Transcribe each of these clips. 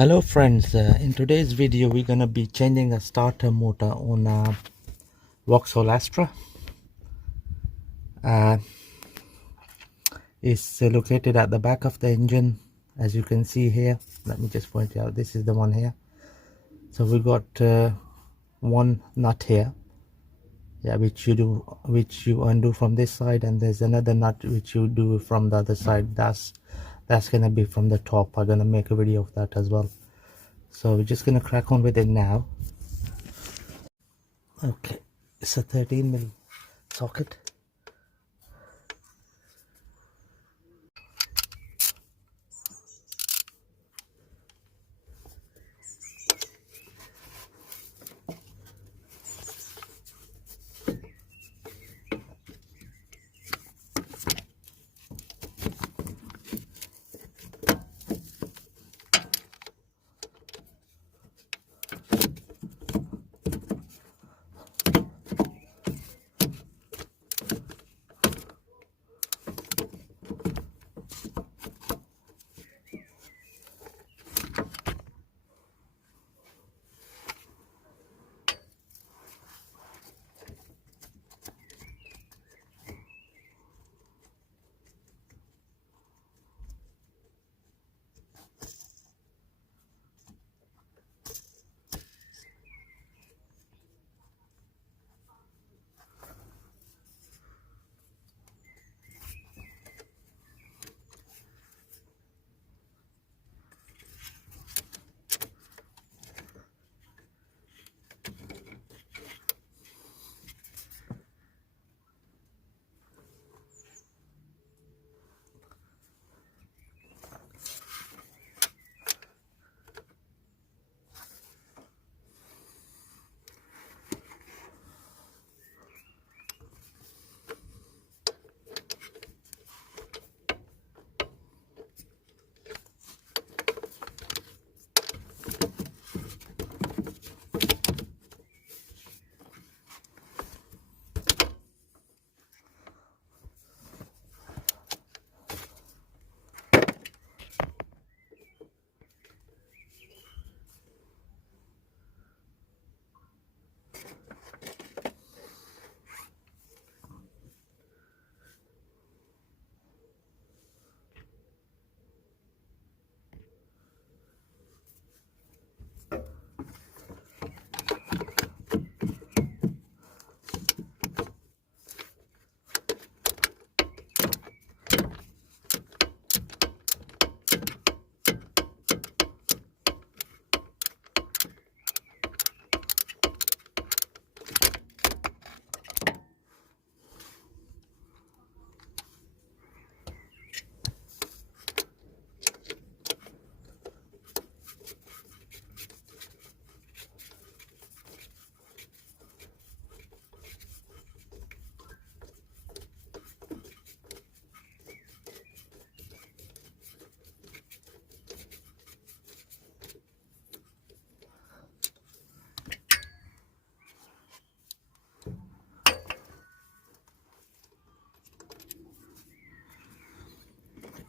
Hello friends, in today's video we're gonna be changing a starter motor on a Vauxhall Astra. It's located at the back of the engine, as you can see here. Let me just point out, this is the one here. So we got one nut here, yeah, which you undo from this side, and there's another nut which you do from the other side. That's gonna be from the top. I'm gonna make a video of that as well. So we're just gonna crack on with it now. Okay, it's a 13mm socket.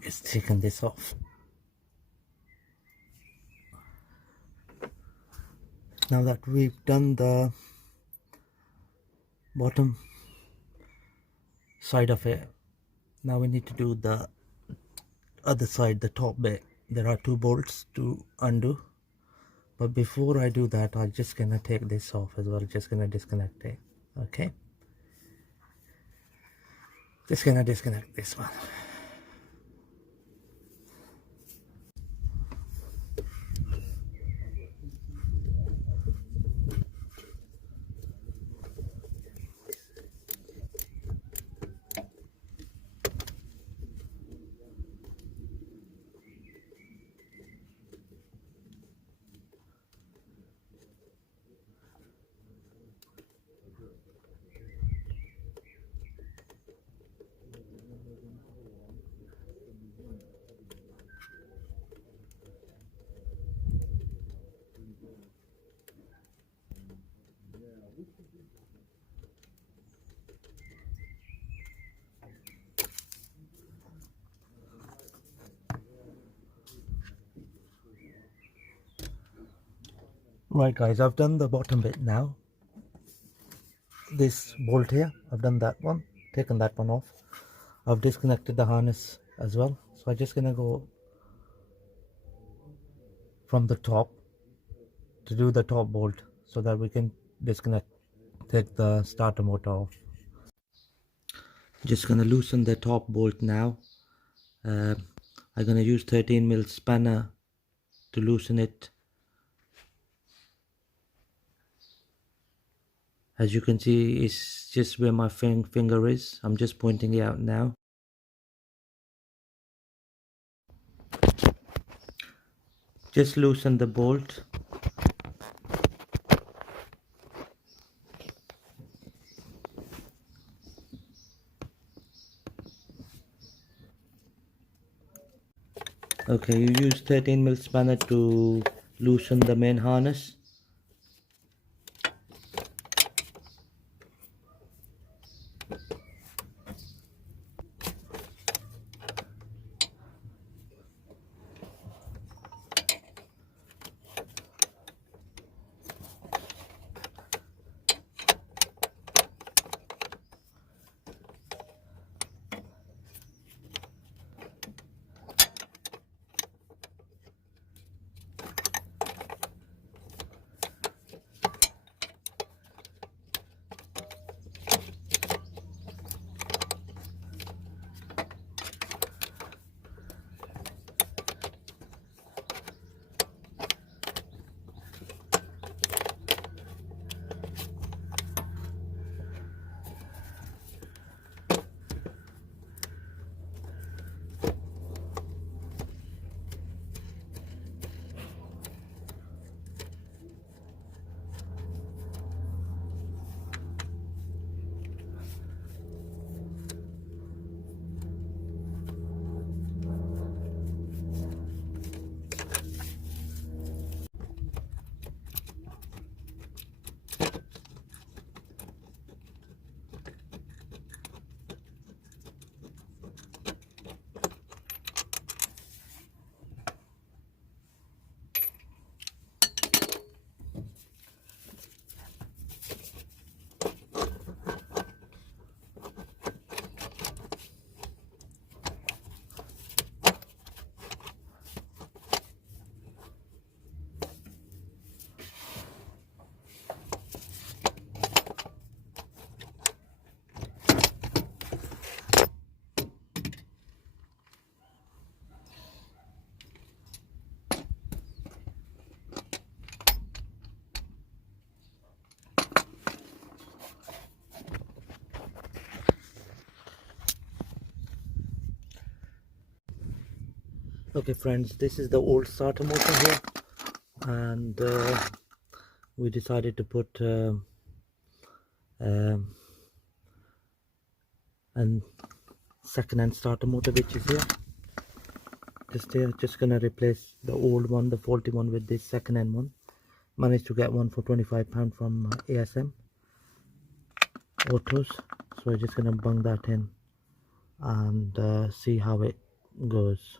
It's taking this off. Now that we've done the bottom side of it, now we need to do the other side, the top bit. There are two bolts to undo, but before I do that, I'm just gonna take this off as well. Just gonna disconnect it. Okay, just gonna disconnect this one. Right guys, I've done the bottom bit now. This bolt here, I've done that one, taken that one off. I've disconnected the harness as well, so I'm just gonna go from the top to do the top bolt so that we can take the starter motor off. Just gonna loosen the top bolt now. I'm gonna use 13mm spanner to loosen it. As you can see, it's just where my finger is. I'm just pointing it out now. Just loosen the bolt. Okay, you use 13mm spanner to loosen the main harness. Okay friends, this is the old starter motor here, and we decided to put and second-hand starter motor, which is here, just here. Just gonna replace the old one, the faulty one, with this second-hand one. Managed to get one for £25 from ASM Autos, so we're just gonna bung that in and see how it goes.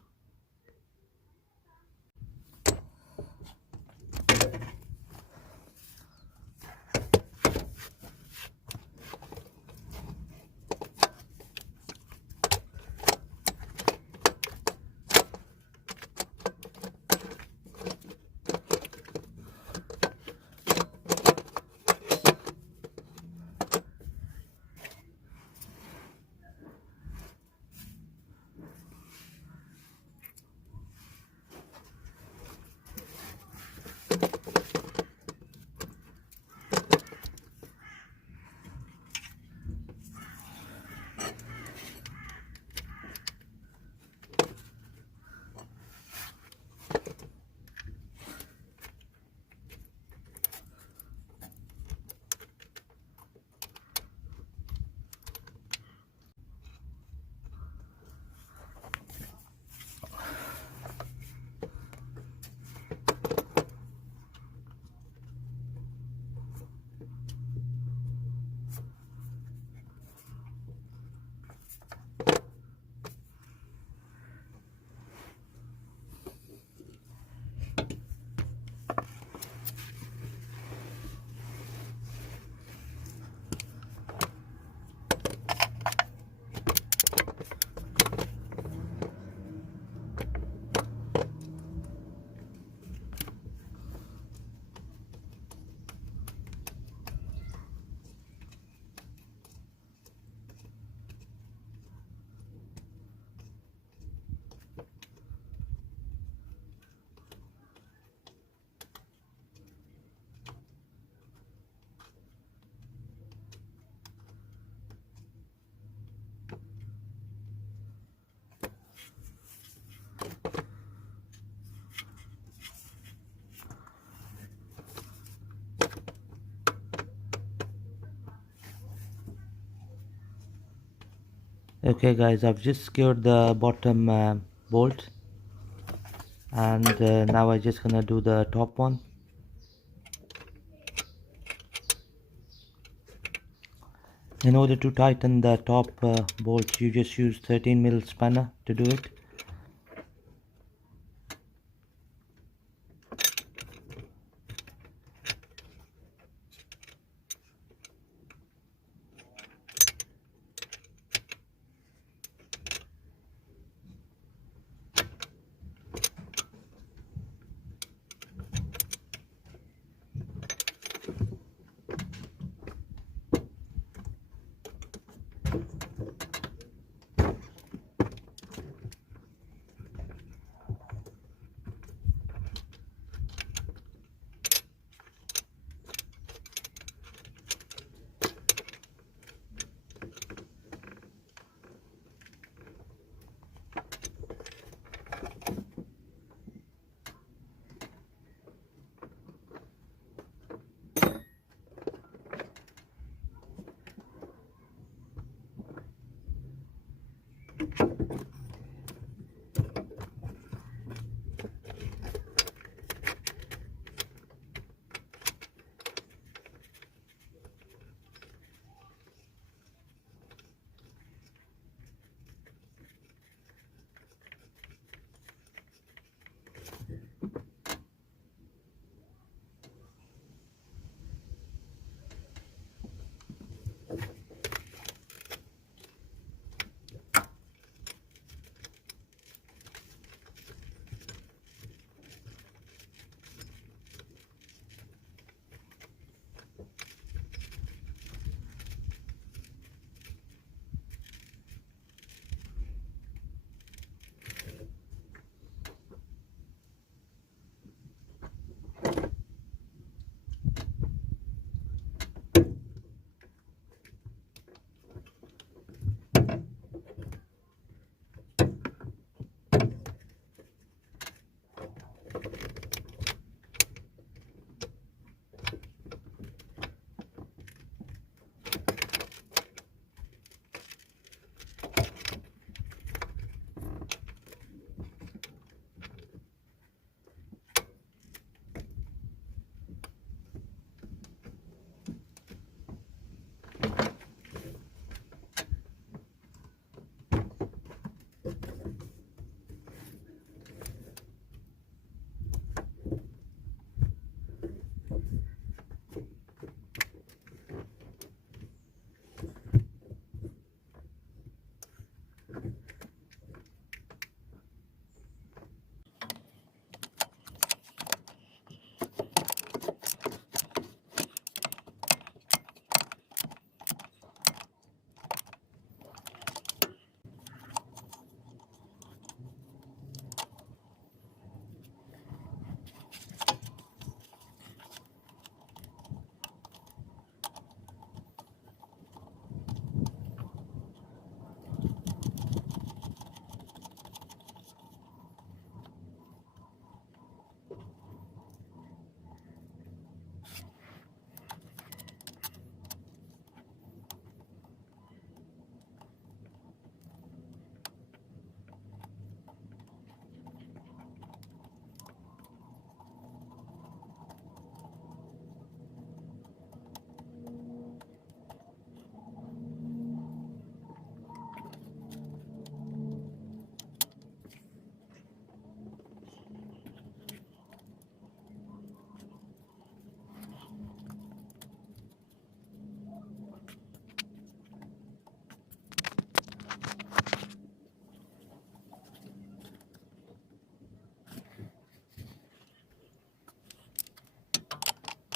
Okay guys, I've just secured the bottom bolt, and now I'm just gonna do the top one. In order to tighten the top bolt, you just use 13mm spanner to do it.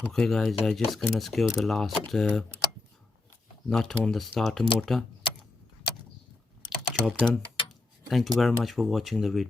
Okay guys, I just gonna screw the last nut on the starter motor. Job done. Thank you very much for watching the video.